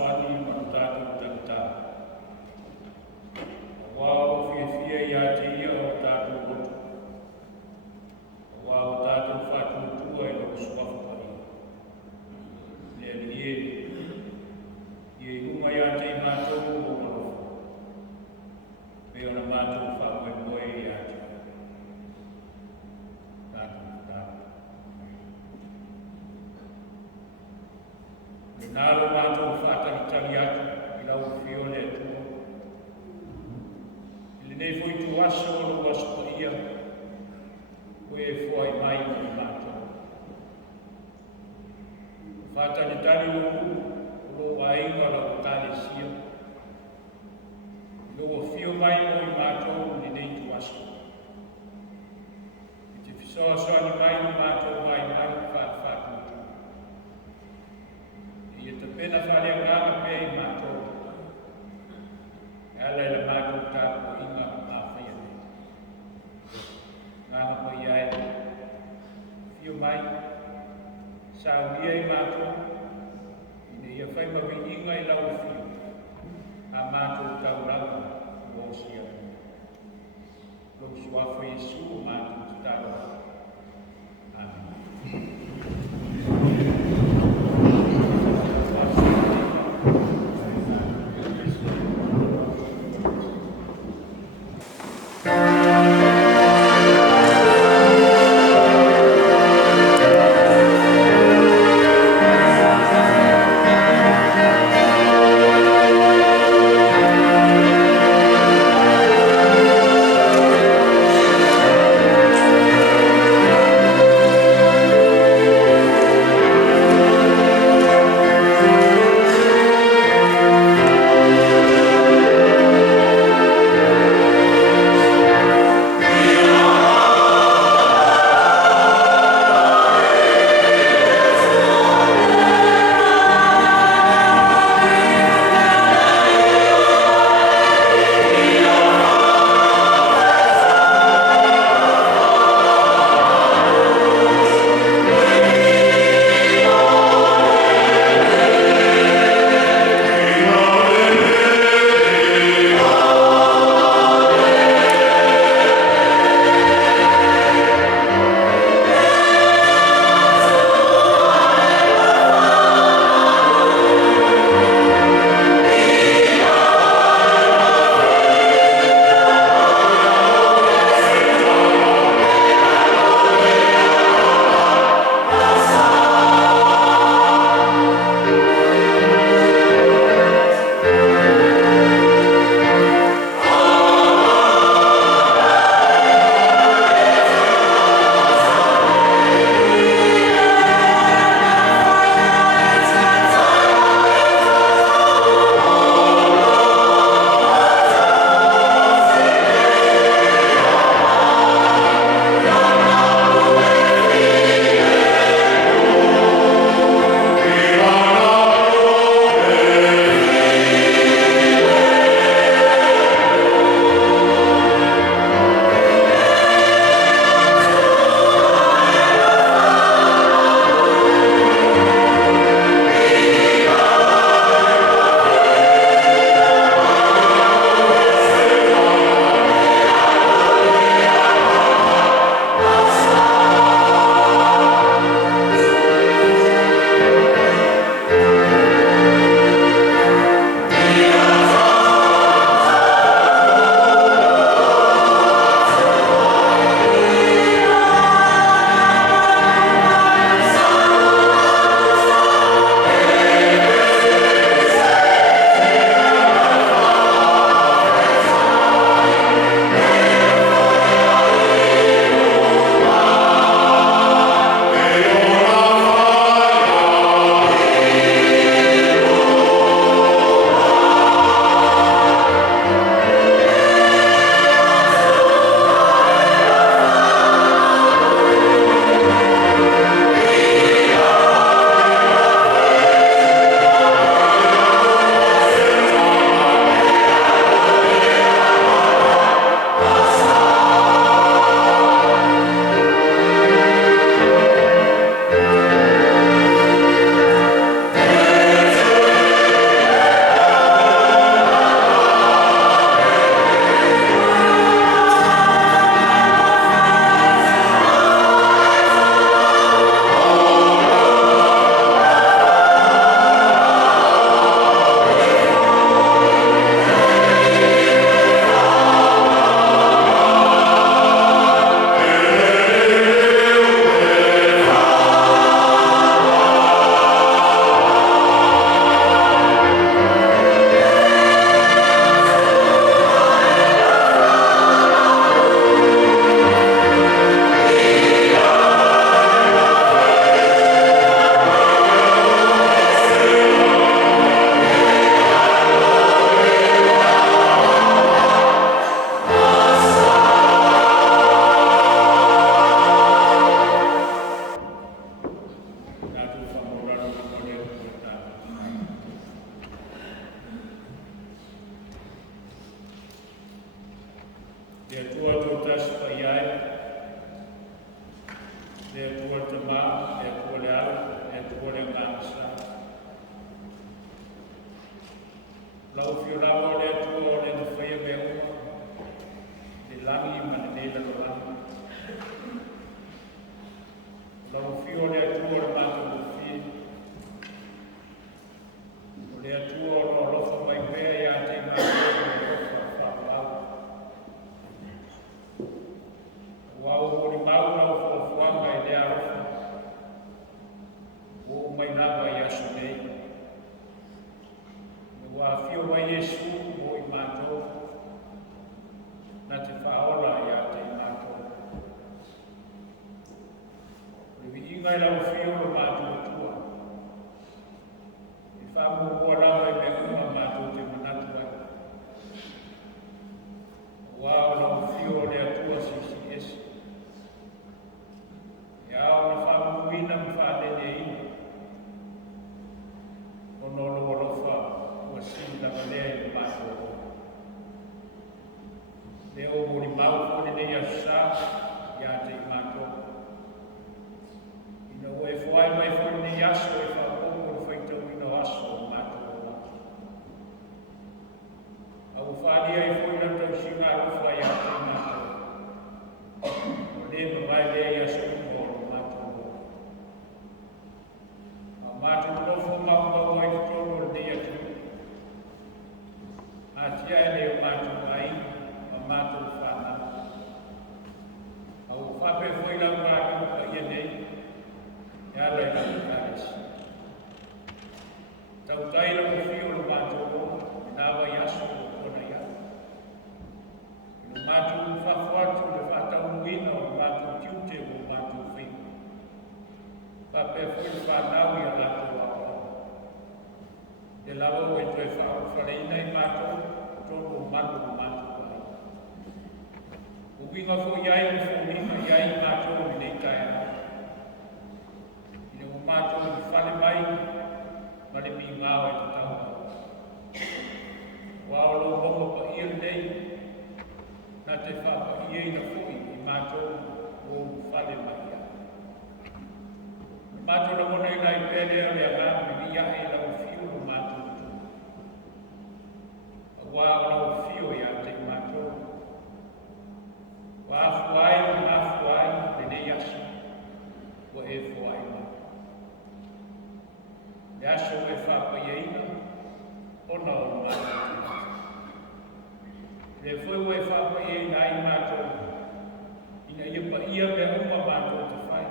swali matatu tata. Wao fia ya tia tatu wote. Wao tatu fatu tua ilo kuswafu kwa hiyo. Ye uma ya tia mato umo. Peo na mato fa mwe ya tia. Nalo mato fata italiato ila ufione tu. Il ne foi tu waso lo wasoia. Kue foi mai ni mato. Fata itali lo wai wala utali sia. Lo fio mai o mato ni ne tu waso. Ti fiso so ni mai mato mai fa pena fale nganga pe mato ala la mato ta ko inga ma ya nganga ko ya fio mai sa dia mato ini ya fai ma inga ila o fio a mato ta ula o sia lo sua foi su mato ta amen. lau fio lava o le atua o le mawhaia me uma, le langi ma le nela lo langi. Lau fio le atua o le mātou o fie, o le atua o lo alofa mai pea ia te mātou o le ofa whālau. Wau o ni maura o whawhanga i le arofa, o mai nawa i asu nei. Wa fio wa Yesu o i mātou, na te whaola ia te mātou. Lewi ingai lau fio o mātou tua. I whamu ua lawa i me uma mātou te manatu ai. Wa o lau fio o le atua sisi esi. Ia o na whamu ina mwhānene ina. O nolo o lofa ua sila malea i le mātou. Leo o ni mau kone nei asa ia te i mātou. Ina o e whai mai kone nei aso e whakoko o whaitau ina aso o mātou. Au whādia i whoi rantau singa rufa ia te i mātou. O le mawai lea i aso i mō o mātou. A mātou lofo mau mai kutoro o nei atu. A tia e leo mātou ai. Mātou whānau. Au whape whoi lau rākau ka ia nei, ia rei lau kāresi. Tau taira ko whio le mātou o, nāwa i aso o kona ia. Le mātou whawhatu le whātau muina o mātou tiute o mātou whio. Whape whoi whānau i a rākau a o. Te lawa o e toi whao whareina i mātou, tōru o manu o mātou. Uwinga fo iai o whonima iai mātou i nei kai ana. Ina o mātou i whale mai, ma le mi ngāo e te tau. Wa o lo mongo pa ia nei, na te whapa ia ina fui i mātou o whale mai ia. Mātou na mona i lai pēle a rea ngāmi ni ia e lau whio o mātou tu. Wa o lau whio ia te mātou. Wa afuai, le nei aso, wa e fuai ma. Le aso e whapa ieina, ona o mātou. Le fwoi wa e whapa ieina ai mātou, ina ia pa ia me uma mātou te whai.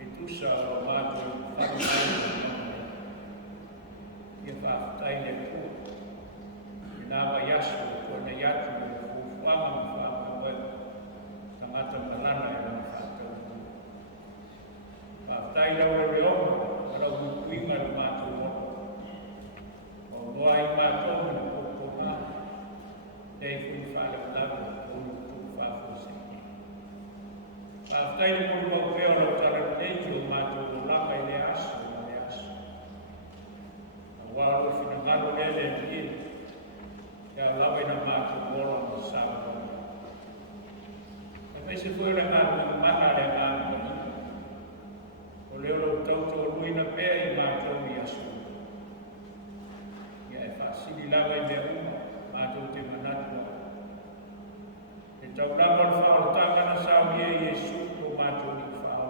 E tusa o mātou whapa ieina. Ia whaafutai le kua. I nāwa iaso, kona iatu, fufuanga Tangata malana e lau whātau. Whātai lau e reonga, warau mukuinga le mātou mono. O noa i mātou na koko mā, tei kui whāle walawa, o nuku whāwhose. Whātai le mulu au peo lau tala neiti o mātou o laka i le aso, o le aso. A wāro whina ngaro lele e ia lawe na mātou mola o sāwa. Mai se foi la ngātu mana le ngātu mani. O leo lau tauto o luina pēr i mātou i asu. Ia e whaasili lawa i mea uma, mātou te manatua. E tau lama le whao tāngana sao ia i Jesu o mātou i whao.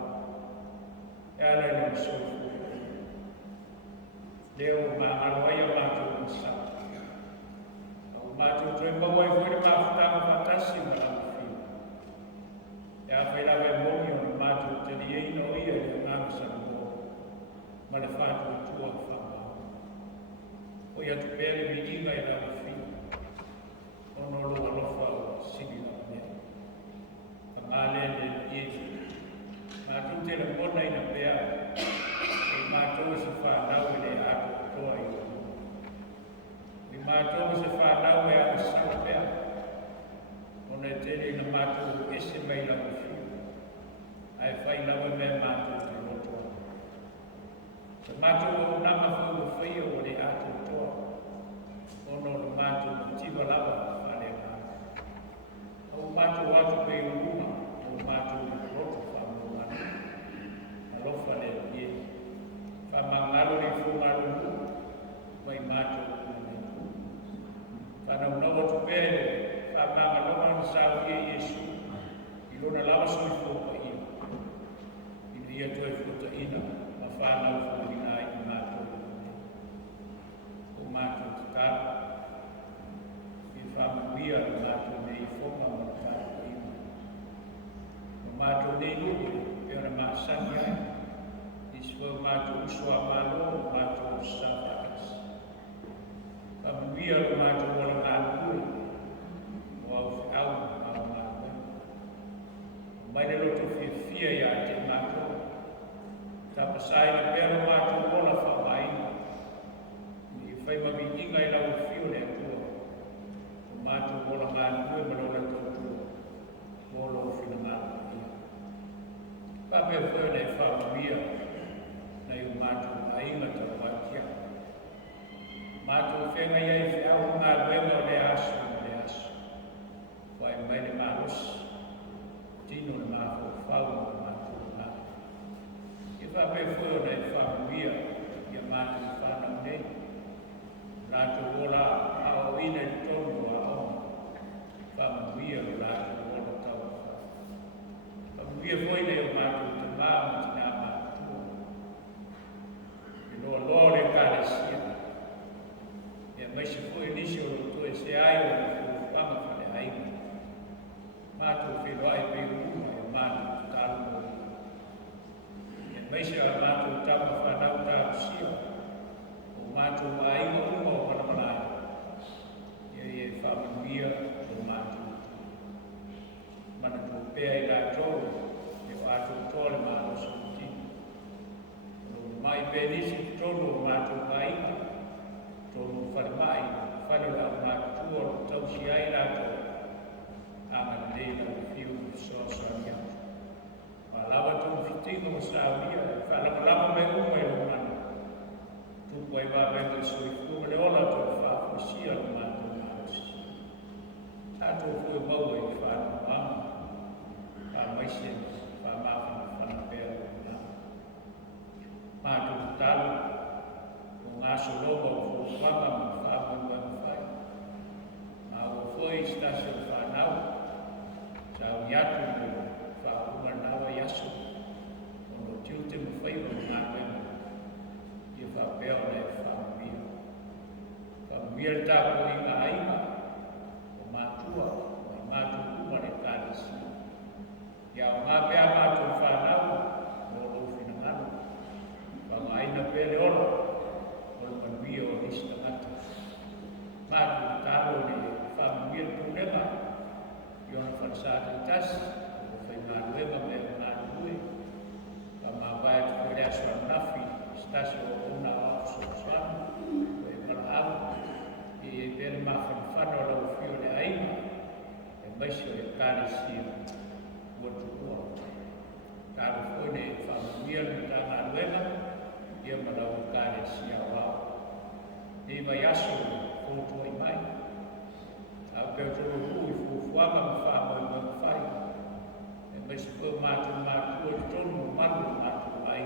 E ala i nau sofu. Leo mā aloai a mātou i sao. Au mātou toi maua i fwere mawhutanga whatasi ma lau. E a whai lawe mongi o na mātou te ni eina o ia i a ngāmasa mō, ma le whātua tua whamau. O ia tu pēle mi inga i lawe whiu, o no lo alofa o sigi la mea. Ka māle le iei, mātou te la mona i na pēa, e mātou se whānau i le āko toa i o. I mātou se whānau e a sala pēa, ona e tere na mātou ese mai lau whiu. Ai whai lawa me mātou te rotoa. Sa mātou o nama whau o whiu o le ātou toa. Ono tenga iai whiau ngā ruenga o le asu. Wai mai le maros, tino le mafo whau o mātou ngā. I whape fwoi o nei whamuia, ia mātou whanau nei. Rātou wola ao ina i tonu a oma. Whamuia o rātou wola tau wha. Whamuia fwoi le o mātou te māo ti nā mātou. I loa loa le kāresia. Ia maisi fwoi nisi o lo toe se ai o le whanga whale hainga. Mātou whenua pe uma e mātou taru mō. E meise a mātou tama whanau tāu sia. O mātou maiga uma o whanamalai. Ia e whamanuia o mātou. Mana tō pēa i rātou, e wātou tōle mātou sotini. O mai pēnisi tōno o mātou maiga. Tōno whare mai, whare a mātou o tau si ai rātou. Aman leila o fiu so nia. Ma lawa tu fitinga o sauria, whalama me uma e o mana. Tupu ai wā venga sui kuma le ola tō whaakosia o mātou mātosi. Tātou fui mau e whāna mama. Wha maise, wha mawhina whanapea o mana. Mātou talu, o ngā soloma o whama ma whāmua whai. Ma o fwoi stasio whanau. Sau yatu mo whaunga nawa yasu. Ono tiu te mwhai o ngā wema. Ia whapea o nei whamuia. Whamuia le tāpo i ngā aima. O mātua, o mātua kuma le kāresi. Ia o ngā pea mātua whanau. O lo whina nganu. Whanga aina pele olo. O lo manuia o nista mata. Mātua tāro ne whamuia tūnenga. Iona whansāta tasi, o whai ngā ruenga me ngā rui. Ka mā wai te koe aswa nafi, stasi o una o so swanu, o e marahau. I e pere mā whanwhana o lau whio le aima, e maisi o e kāre sia, ua tukua. Kāre whone e whamuia le tā ngā ruenga, ia marau kāre sia wau. E mai aso, kōtua i mai. Au peo toro hui fuwama ma whamoi ma whai. E maisi pō mātou e tonu manu mātou mai.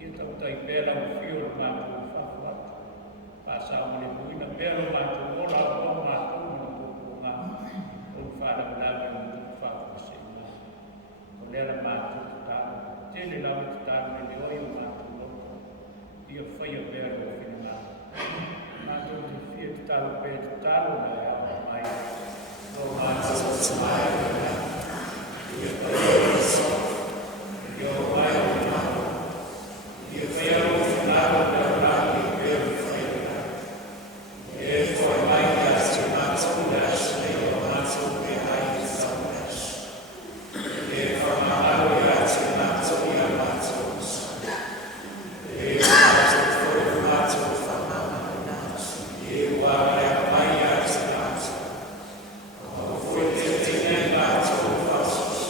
Ia tau tai pēra o whio mātou whawhatu. Pāsau mane puina pēra mātou ola o mātou na kōkō ngā. O whāra mlawe o whawhase ngā. O lera mātou tāna. Tēne lawe tāna me oi o mātou loko. Ia whaia pēra o whina ngā. Mātou te whia te tālo pēra te tālo na ea. No mātou te mai o ngā. Ia whaia o so. Ia o mai o ngā. Ia whaia o whanaro te rāki pēru whaia ngā. E whai mai ki atu mātou nas nei o mātou me hai ki tau nas. E whamaharo i atu mātou i a mātou sa. E mātou whoi mātou whamaharo nas. E wārea mai atu mātou. O whoi te tine mātou whasos.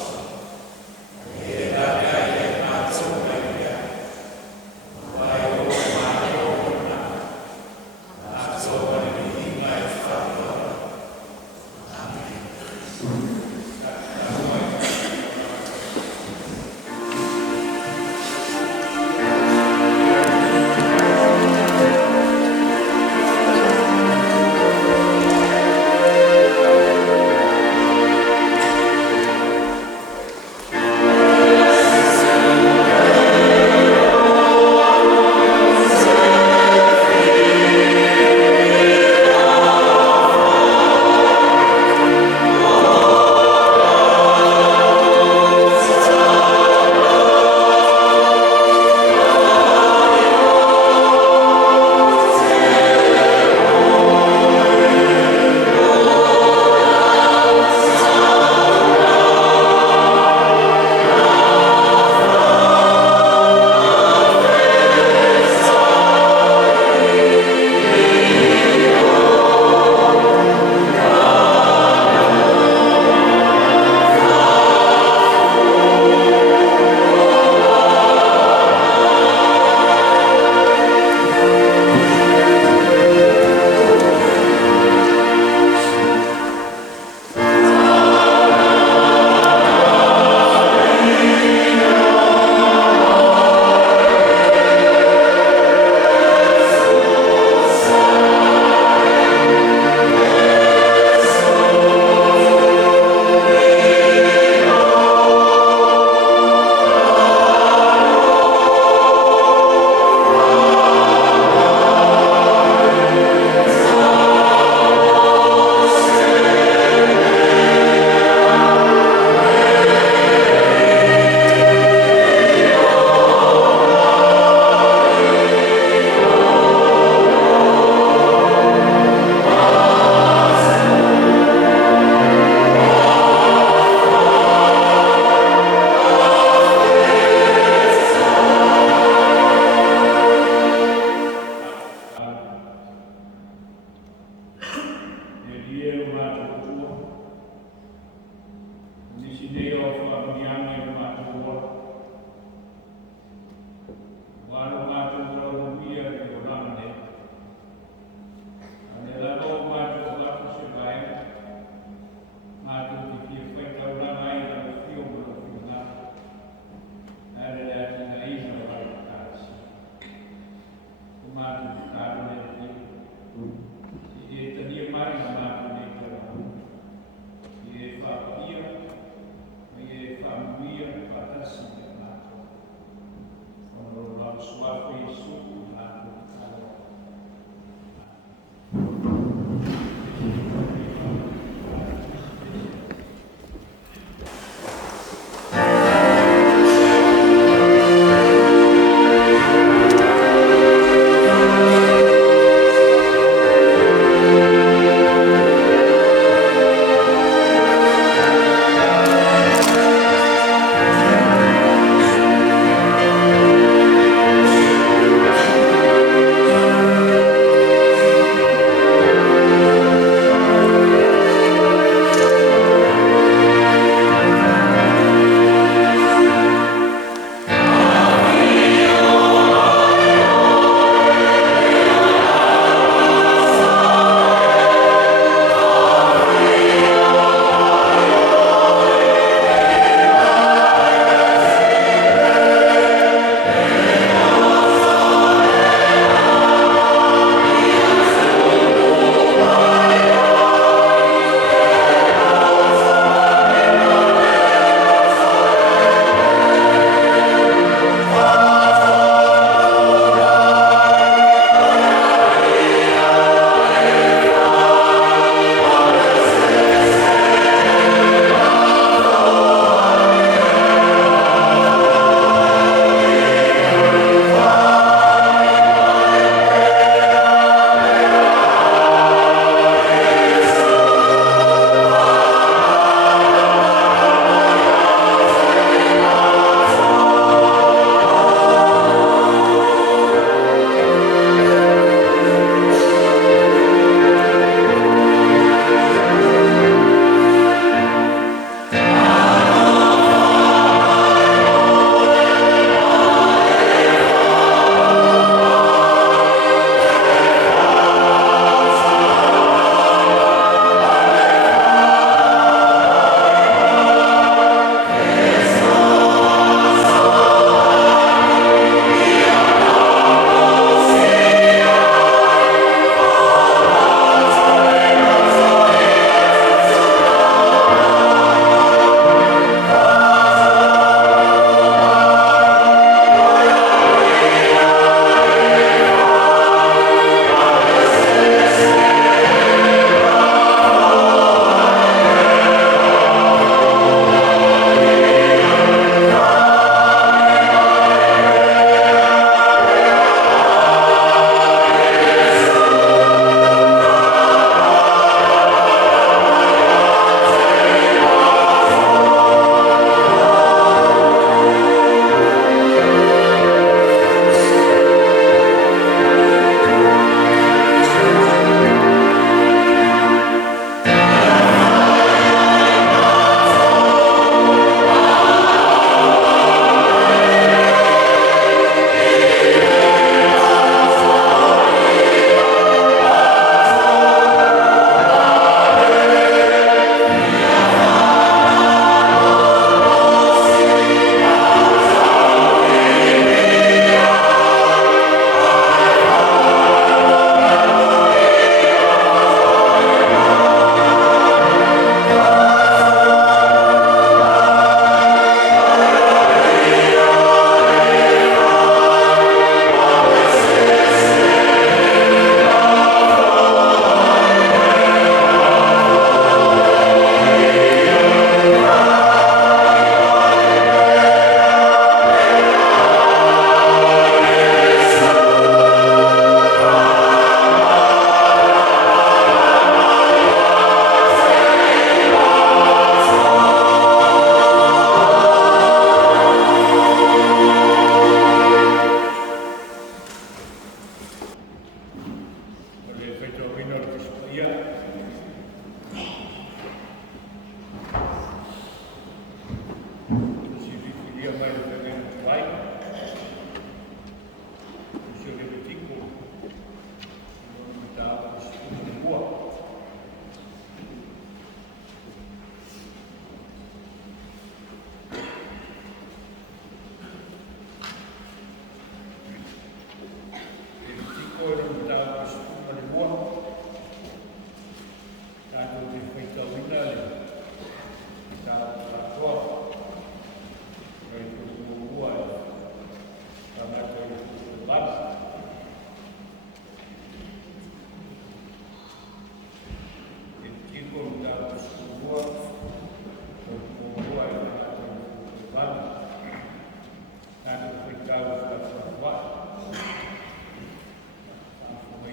E tania mai na mātou nei tera. I e whāpia, i e whāmuia, whātasi te mātou. Whanau lau suafu i suku mātou tāua.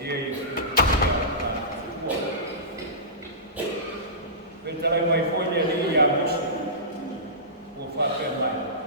ye Pentalai mai foi ali a moça, o fazer mais.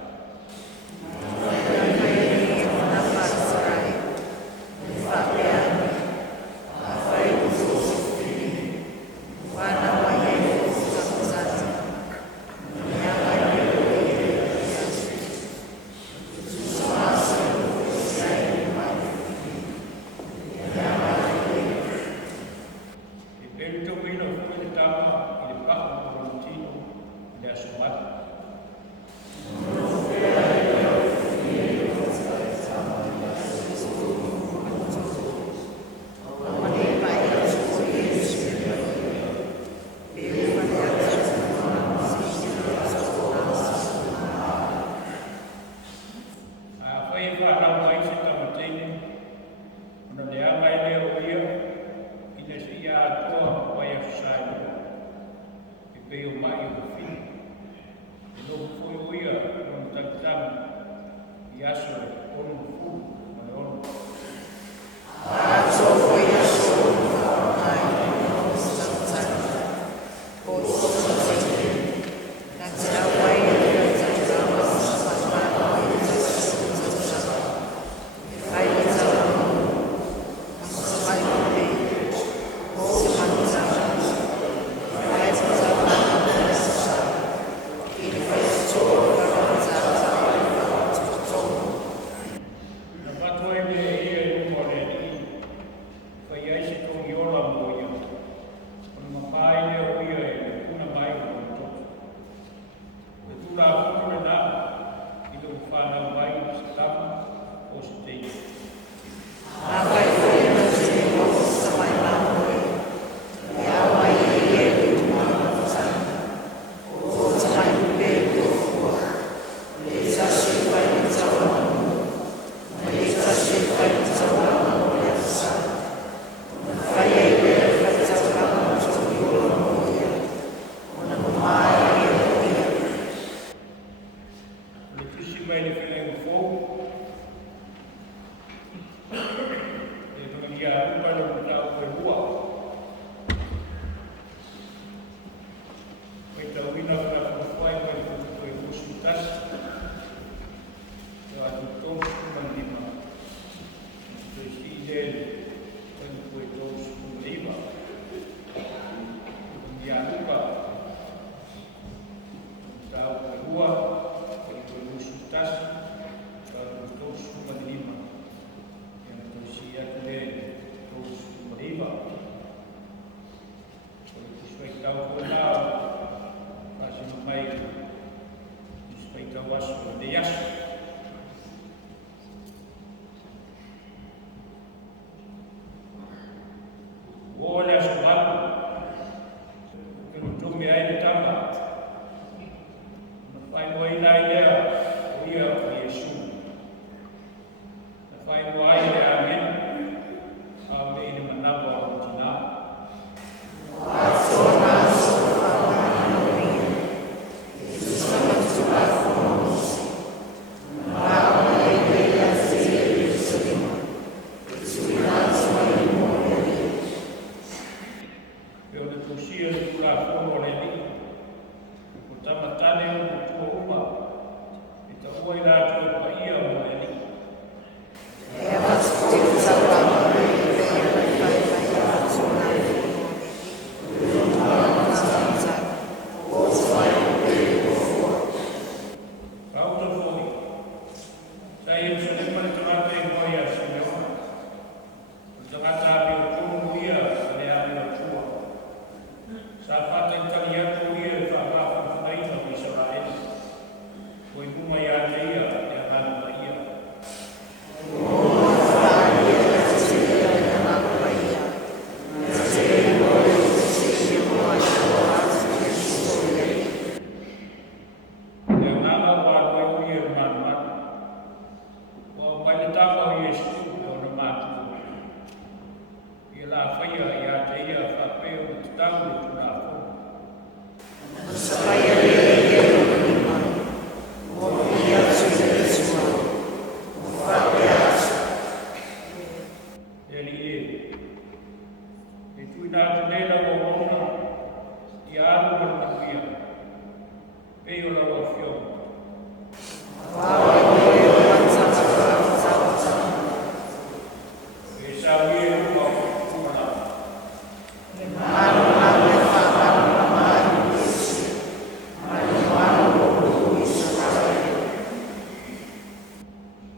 tuna tunei la wawona i alu manuia. Pei o la wafio. E sawi e upa kumana.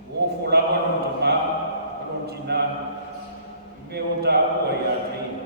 Wofo lawa no tama, alon tina, me o ta ua i a teina.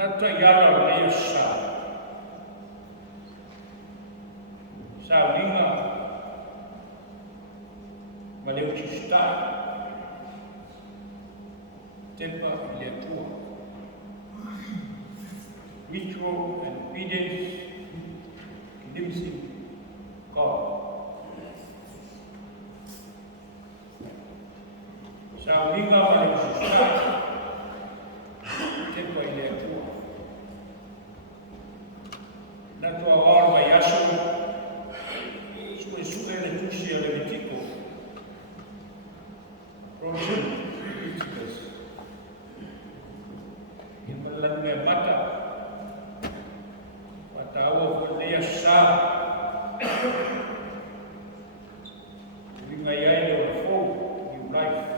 Nata yala le sa winga ma le ucista tempa le tua ritual and obedience convincing God. Sa winga ma le ucista tempa le tua na tua orma yasu sue le tusi a Levitico Rosen Leviticus in malanme mata watawa volea sa winga yai o fo new life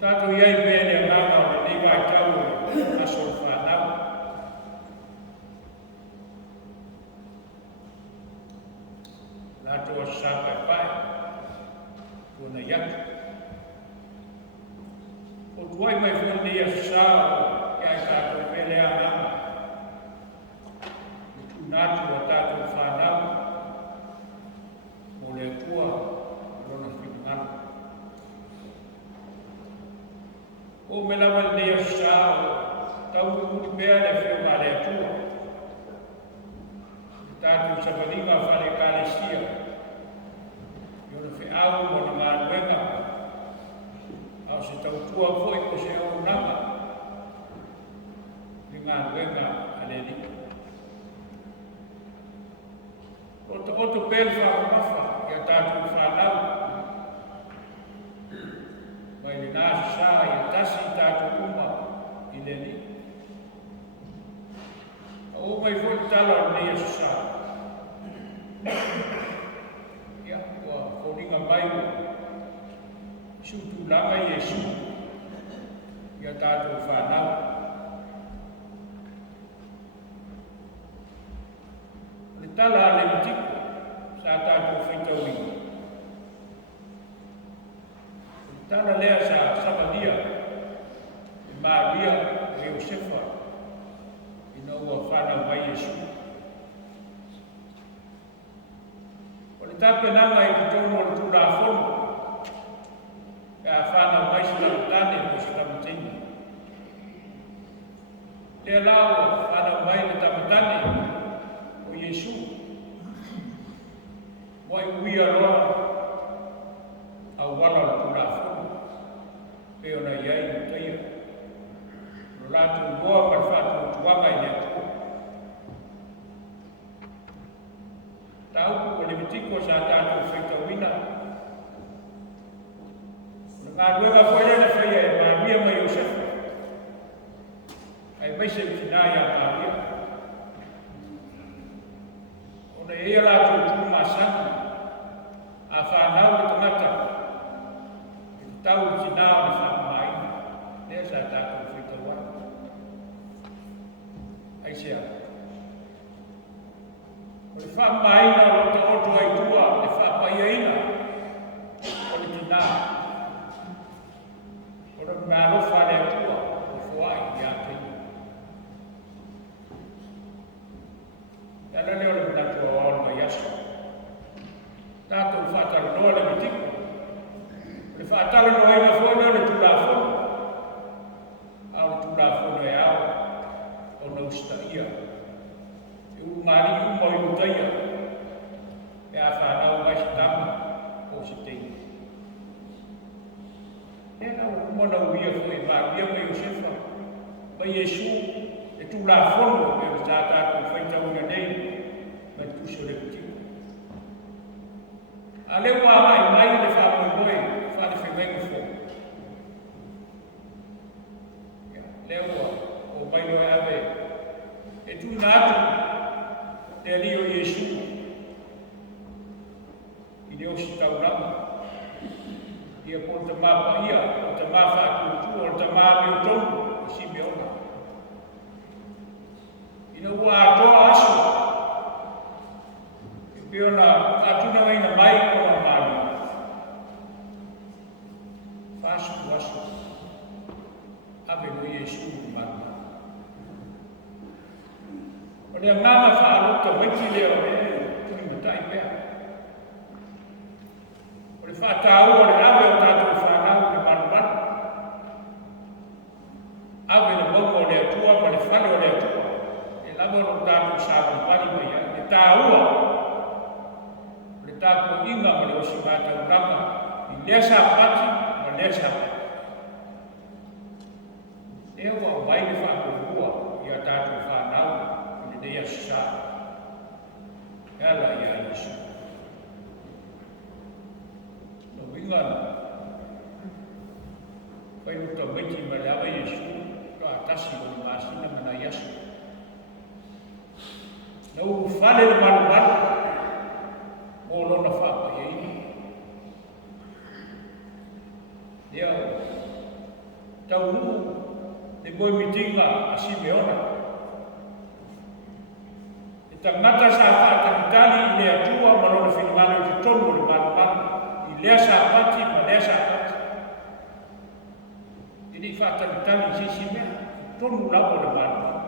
tato yai bene ngama le vai tau aso fanau lato sapa pai kuna yak o tuai mai fundi a sa ya tato bene ngama tu nato tato fanau mo le tua lona finalo o me la valde sa tau ku be le fe male tua tatu sa valinga fale kalesia yo no fe au mo na manuenga au se tau tua foi ko se au nanga ni manuenga aleni o to pelfa mafa ya tatu fa lau mai le nasa sa i tasi tātou uma i leni. O mai fwoi tala o nei asu sa. Ia, kua whoringa mai o sutu langa i Yesu ia tātou whanau. Le tala a Levitico sa tātou whaitauinga. Tana lea sa sabadia Maria e Iosefa ina ua whanau mai Iesu. O le tapenanga i kutongo o le tūra whono, e a whanau mai si tamatane o si tamatini. Le lao whanau mai le tamatane o Iesu. Wai uia roa au wala le tūra whono, pe ona iai ni taia. No lātu ngoa mar whātu tuanga i le tua. Tau o le mitiko sa tātou whaitawina. Ngā ruenga whaerena whaia e Maria mai Iosefa. Ai maise utinai a Maria. Ona ea lātou tūmasaki a whanau le tangata. E tau utinau le whakamaina. Nea sa tātou whaitawana. Ai sea. O le whakamaina o te oto ai tua, le whakapaiaina o le tinaa. O le mārofa le atua o whuai i a teina. Tala leo le minatua o ala mai aso. Tātou whātalo noa le mitiko. O le whātalo noa ina whono le tūrā whono. Au le tūrā whono e au o nausta ia. E umari umo i utaia, e a whanau mai si tama o si teina. E nau umona uia koe Maria mai Iosefa, mai Iesu, e tū la whono e o tātātou whaitaunga nei, mai tuso le pitiko. A leo mai mai le whamoi moe, whare whengenga whono. Leo o mai noe ave, e tū nātu, te rio Iesu i leo si taurama ia po te mapa ia o te mawha kutu o te mawe o tonu i si meona ina ua atoa aso e peona atuna waina mai kona mawe whasu aso ave no Iesu manu o le ngama whaalota waiti leo e tuni matai pēr. O le whātau o le ave o tātou whanau le manuanu. Ave le bongo o le atua ma le whale o le atua. E lama o tātou sāwani pari mai a. Le tāua. O le tātou inga ma le osi mātau rama. I lesa pati ma lesa pati. Eo a wai le whākurua i a tātou whanau. Dea sa ala ia Iesu no winga pai no tamiti ma le ava Iesu ka tasi o masina mana Iesu no fale le manuanu o lona whapa ia ini dea tau nuku le boi mitinga a Simeona tangata sa whātamitani i lea tua marona whinimano i te tonu o le manuanu i lea sa pati ma lea sa pati. I ni whātamitani i sisi mea, tonu lau o le manuanu.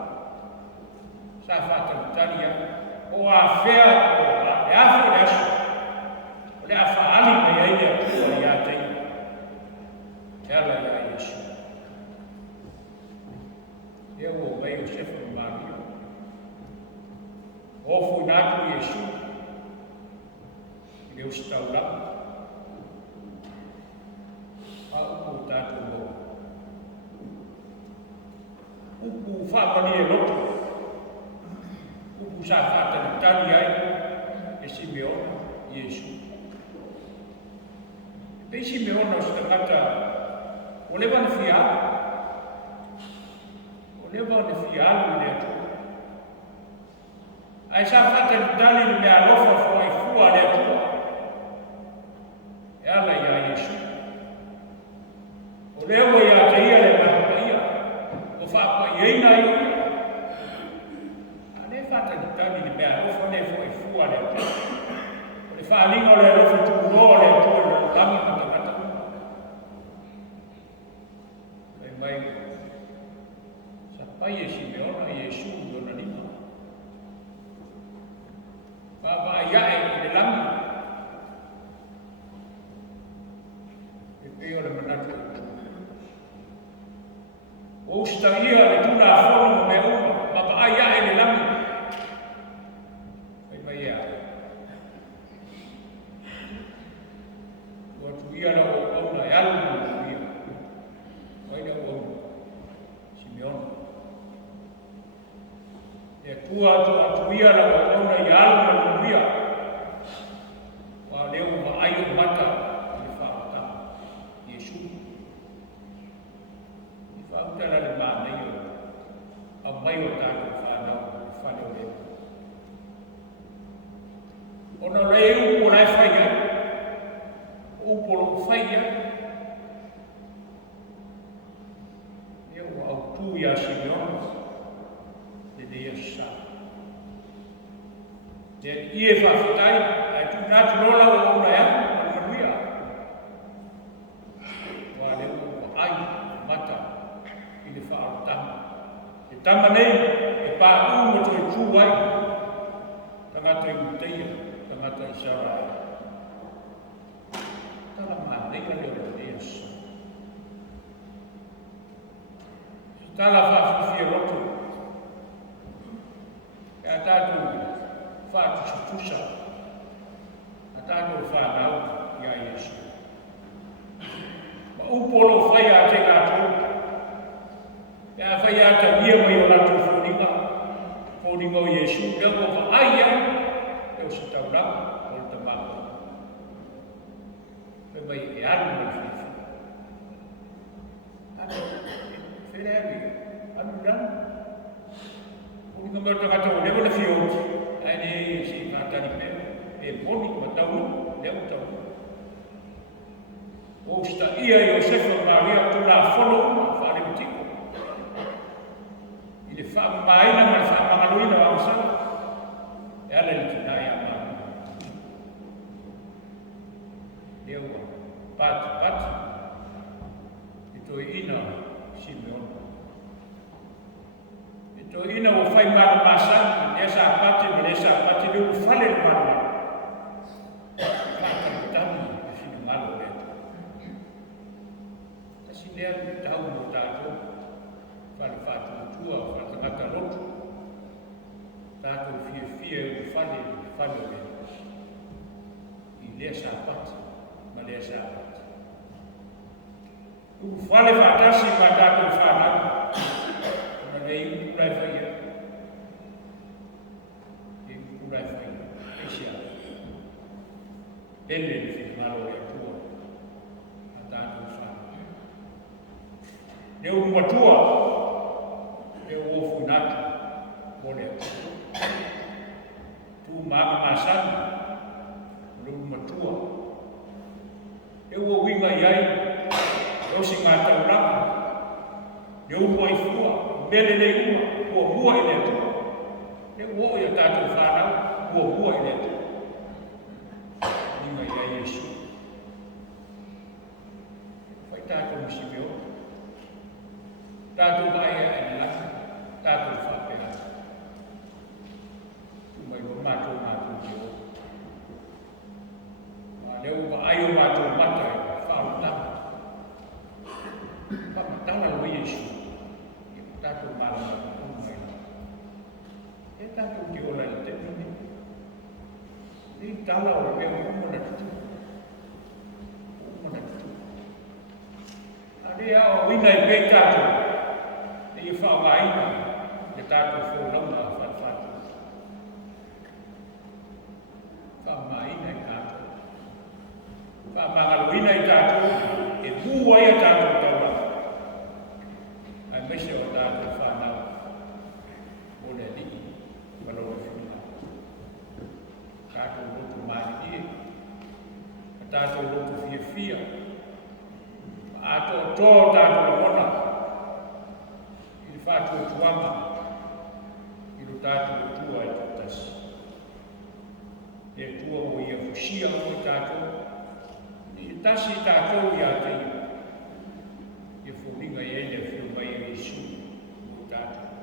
Sa whātamitani ia, o a whea o a le awhi le aso, o le a whaali mea i lea tua i a teina. Te ala ia Iesu. Ea o mai o sefa Maria. Ofu nātu Iesu, i leo si tau lau. A upu tātu o. Upu whapani e loto. Upu sa whātani tani ai, e Simeona, Iesu. Pei Simeona o si tangata, o lewa ni whialu. O lewa ni whialu i lea tua. Ai sa whātani le mea lofa fwai fua le atua. E ala ia Iesu. O lewa ia te ia le mahapa ia. O whapa ieina ia. A le whātani le mea lofa le fwai fua le atua. O le whaalinga le lofa tukuroa le atua le langi matamata. Mai mai pai e Simeona e Iesu i ona lima. Iae i le lami. E pei o le manatu. O usta ia le tuna a fono me uma, iae le lami. Pai mai ia. Ua tu ia la o auna e alu ia. Wai la o Simeona. E tua atu ia la o auna i alu ia. Wa leo ma ai o mata i le whaata. Iesu. I whautara le maa nei o. Au mai o tāku whanau, whanau le. Ona rei upo lai whaia. Upo lo whaia. Ia o au tū ia Simeona. Le dea sa. Ia ie whawhitai. Ai tu nātu rola o ona ea. Aleluia. Wa leo o ai mata. I le whaarutama. E tama nei, e pā mo to e tū ai. Tangata i muteia, tangata i sarai. Tala maa nei ka leo le easa. Tala whawhiwhi e roto. E a tātou whātusa. A tātou whanau i a Iesu. Ma upolo whai a te kātou. E a whai a ta ia mai o lato whoninga. Whoninga o Iesu. Leo ko wha aia. Leo se tau rama. O le tamako. Pe mai e anu mai whiwhi. Anu. Whirewi. Anu rama. Whoninga mai o tangata o leo le whioti. Ai ne si kātani me. E poni ma tau. Leo tau. O sta ia Iosefa Maria tula whono. Whare mitiko. I le whaamaina ma le whaamagaluina o amsala. E ala li tina ia maa. Leo pati. I toi ina Simeona. I toi ina o whai mana masani. E sa pati ma le sa pati leo whale le mana. Whakatami e whina malo le. Kasi lea ni tau mo tātou. Whale whātua, whale tangata rotu. Tātou fia o whale o me. I lea sa pati, ma lea sa pati. U whale whātasi ma tātou whanau. Ma lea i ukurai whaia. I ukurai whaia. Eisia. Ele ni whina malo e atua. A tātou whanau. Leo muatua. E o ofu natu, mole atu. Tu mama masani, o matua. E o winga iai, e o si ngata urama. E o mua i fua, mele nei ua, ua mua i letu. E o ia tātou whanau, ua mua i letu. Winga iai Iesu. Whai tātou Simeona. Tātou mai e laki. Tātou whapea. Tumai wa mātou te o. Mā leo wa ai o mātou mata e whautama. Whamatala o Iesu. E tātou mātou mai. E tātou te ola i te mene. Ni tala o mea umana tutu. Umana tutu. Area o wina i pe tātou. E i whaoaina. E tātou whōlauna a whāwhātua. Whamaina i tātou. Whamagaluina i tātou. E mua i a tātou taura. Ai mese o tātou whanau. O le li. Waloa whina. Tātou roto mahi e. Tātou roto fia. Ato tō tātou hona. I whātua tuama. I tātou tua e tatasi. E tua o ia fusia o tātou. I tasi tātou i a te iu. E whuringa i ele whiu mai o Iesu o tātou.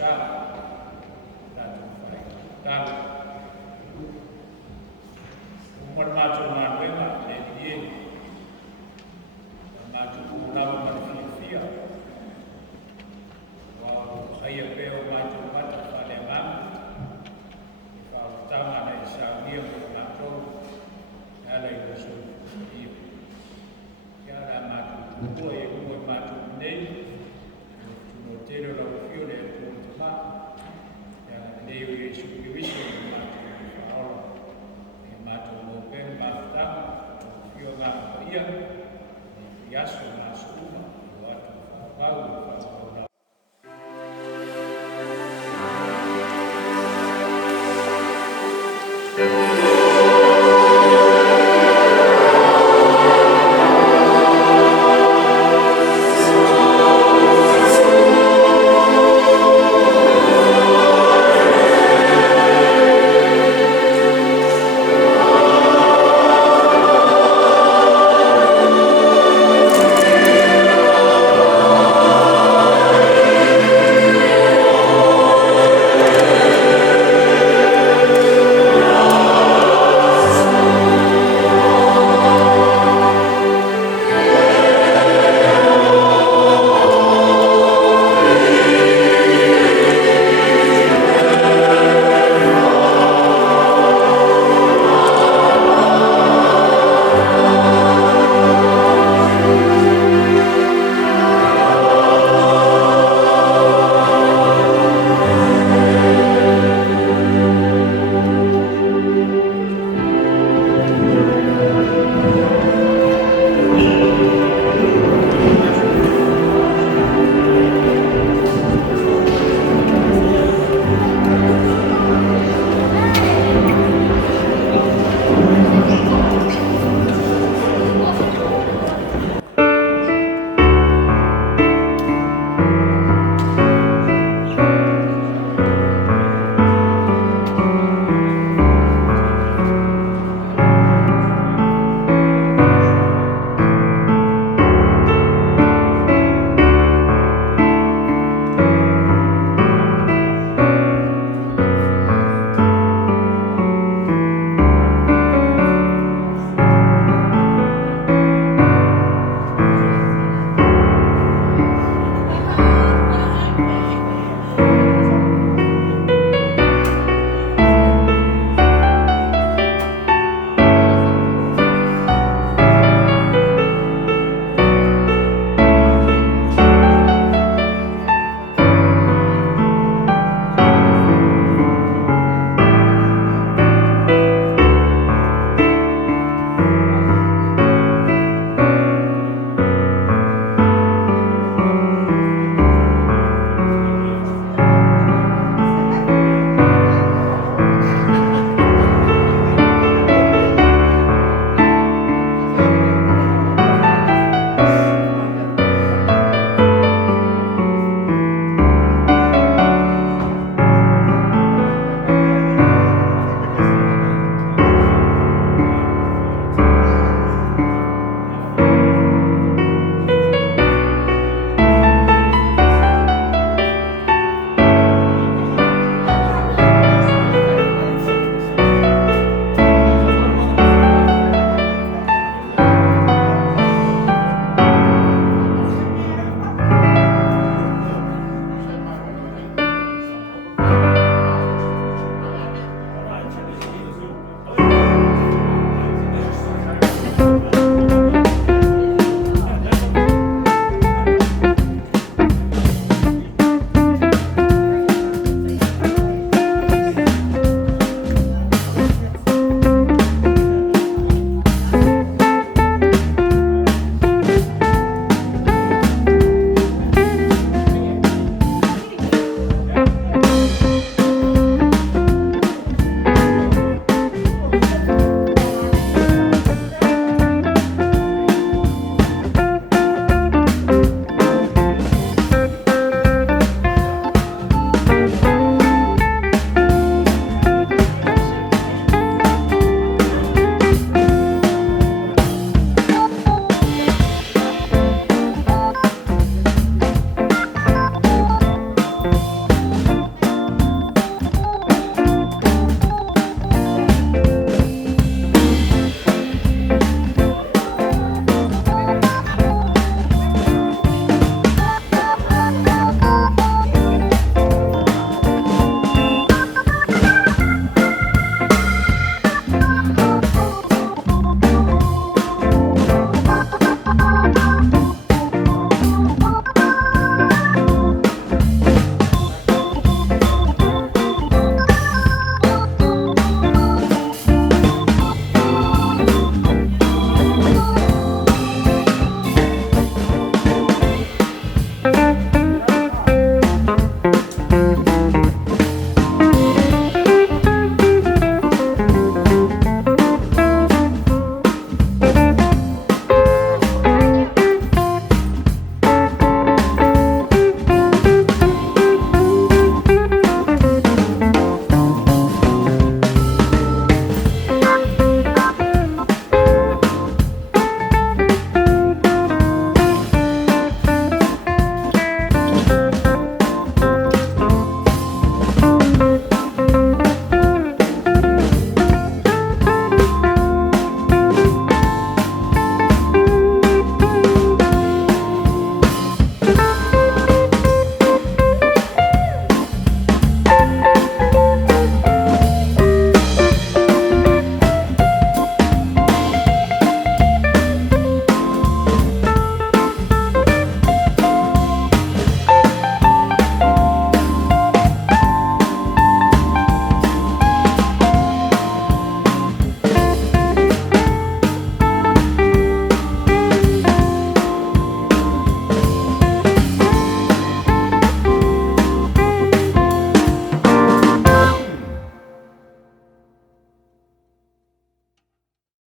safi.